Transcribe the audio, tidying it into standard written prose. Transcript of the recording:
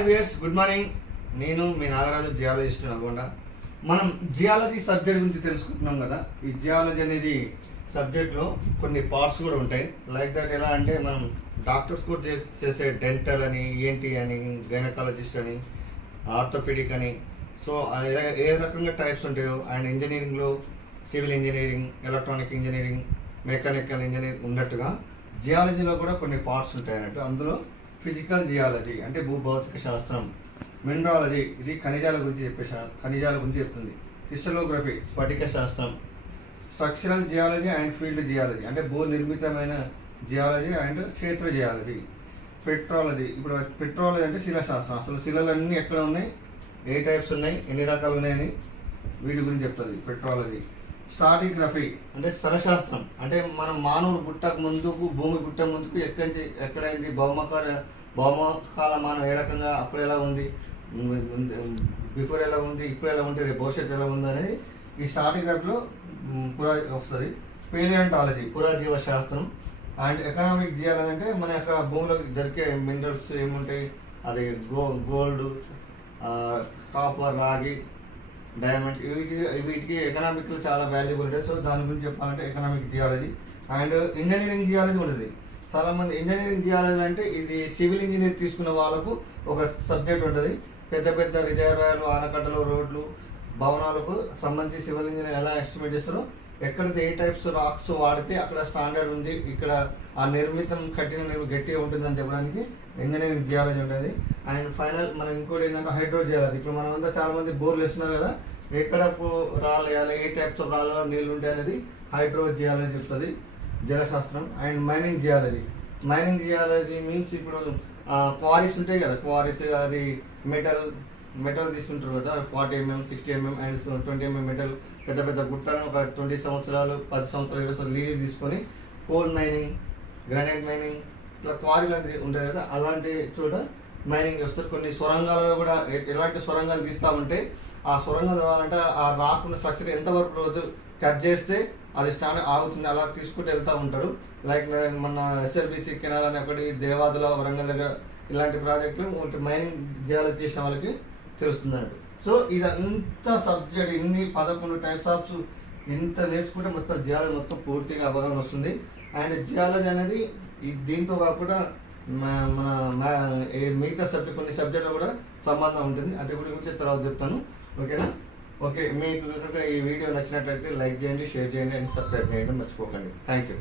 Hi viewers, good morning. నేను మీ Nagaraju, geologist Nalgonda. మనం geology subject గురించి తెలుసుకుంటున్నాం కదా. ఈ జియాలజీ అనేది సబ్జెక్ట్లో కొన్ని పార్ట్స్ కూడా ఉంటాయి. లైక్ దట్ ఎలా అంటే మనం డాక్టర్స్ కూడా చేసే డెంటల్ అని, ఏంటి అని, గైనకాలజిస్ట్ అని, ఆర్థోపెడిక్ అని. సో ఏ రకంగా టైప్స్ ఉంటాయో అండ్ ఇంజనీరింగ్లో civil engineering, electronic engineering, mechanical engineering ఉన్నట్టుగా జియాలజీలో కూడా కొన్ని పార్ట్స్ ఉంటాయి అన్నట్టు. అందులో ఫిజికల్ జియాలజీ అంటే భూభౌతిక శాస్త్రం, మినరాలజీ ఇది ఖనిజాల గురించి చెప్తుంది, క్రిస్టలోగ్రఫీ స్ఫటిక శాస్త్రం, structural geology and field geology అంటే భూ నిర్మితమైన జియాలజీ అండ్ క్షేత్ర జియాలజీ, పెట్రాలజీ. ఇప్పుడు పెట్రాలజీ అంటే శిలాశాస్త్రం, అసలు శిలలన్నీ ఎక్కడ ఉన్నాయి, ఏ టైప్స్ ఉన్నాయి, ఎన్ని రకాలు ఉన్నాయని వీటి గురించి చెప్తుంది పెట్రాలజీ. స్టాటిగ్రఫీ అంటే స్థలశాస్త్రం అంటే మనం మానవుడు పుట్టక ముందుకు, భూమి పుట్ట ముందుకు ఎక్కడైంది, భౌమకాల మానం ఏ రకంగా, అప్పుడు ఎలా ఉంది, బిఫోర్ ఎలా ఉంది, ఇప్పుడు ఎలా ఉంటే రేపు భవిష్యత్తు ఎలా ఉంది అనేది ఈ స్టాటిగ్రఫీలో వస్తుంది. పేలియాంటాలజీ పురాజీవ శాస్త్రం. అండ్ ఎకనామిక్ జియాలజీ అంటే మన యొక్క భూమిలో దొరికే మినరల్స్ ఏముంటాయి, అది గోల్డ్, కాపర్, రాగి, డైమండ్స్, వీటికి ఎకనామిక్లో చాలా వాల్యూబుల్ ఉంటుంది. సో దాని గురించి చెప్పాలంటే economic geology. And engineering geology ఉంటుంది. చాలామంది ఇంజనీరింగ్ జియాలజీ అంటే ఇది సివిల్ ఇంజనీర్ తీసుకున్న వాళ్ళకు ఒక సబ్జెక్ట్ ఉంటుంది. పెద్ద పెద్ద రిజర్వాయర్లు, ఆనకట్టలు, రోడ్లు, భవనాలకు సంబంధించి సివిల్ ఇంజనీర్ ఎలా ఎస్టిమేట్ చేస్తారో, ఎక్కడైతే ఏ టైప్స్ రాక్స్ వాడితే అక్కడ స్టాండర్డ్ ఉంది, ఇక్కడ ఆ కట్టిన గట్టిగా ఉంటుందని చెప్పడానికి ఇంజనీరింగ్ జియాలజీ ఉంటుంది. అండ్ ఫైనల్ మనం ఇంకోటి ఏంటంటే హైడ్రో జియాలజీ. ఇప్పుడు మనం అంతా చాలామంది బోర్లు వేస్తున్నారు కదా, ఎక్కడ రాళ్ళు వేయాలి, ఏ టైప్స్ ఆఫ్ రాళ్ళలో నీళ్ళు ఉంటాయి అనేది హైడ్రో జియాలజీ చెప్తుంది, జలశాస్త్రం. అండ్ మైనింగ్ జియాలజీ మీన్స్ ఇప్పుడు క్వారీస్ ఉంటాయి కదా, క్వారీస్ అది మెటల్ తీసుకుంటారు కదా, 40 mm, 60 mm and 20 mm metal, పెద్ద పెద్ద గుట్టలను ఒక 20 సంవత్సరాలు, 10 సంవత్సరాలు, 20 సంవత్సరాలు లీజ్ తీసుకొని కోల్ మైనింగ్, గ్రానైట్ మైనింగ్, ఇట్లా క్వారీలు అంటే ఉంటాయి కదా, అలాంటి చోట మైనింగ్ చేస్తారు. కొన్ని సొరంగాలలో కూడా ఎలాంటి సొరంగాలు తీస్తామంటే ఆ సొరంగం కావాలంటే ఆ రాకున్న స్ట్రక్చర్ ఎంతవరకు రోజు కట్ చేస్తే అది స్టాండ్ ఆగుతుంది, అలా తీసుకుంటూ వెళ్తూ ఉంటారు. లైక్ మన SLBC కెనాల్ అని ఒకటి, దేవాదుల వరంగల్ దగ్గర ఇలాంటి ప్రాజెక్టులు మైనింగ్ జియాలజీ చేసిన వాళ్ళకి తెలుస్తుందండి. సో ఇదంతా సబ్జెక్ట్, ఇన్ని 11 టైప్స్ ఆఫ్ ఇంత నేర్చుకుంటే మొత్తం జియాలజీ మొత్తం పూర్తిగా అవగాహన వస్తుంది. అండ్ జియాలజీ అనేది దీంతో కాకుండా మిగతా సబ్జెక్ట్, కొన్ని సబ్జెక్టులు కూడా సంబంధం ఉంటుంది. అంటే గురించి తర్వాత చెప్తాను, ఓకేనా? ఓకే, మీకు కనుక ఈ వీడియో నచ్చినట్లయితే లైక్ చేయండి, షేర్ చేయండి అండ్ సబ్స్క్రైబ్ చేయండి మర్చిపోకండి. Thank you.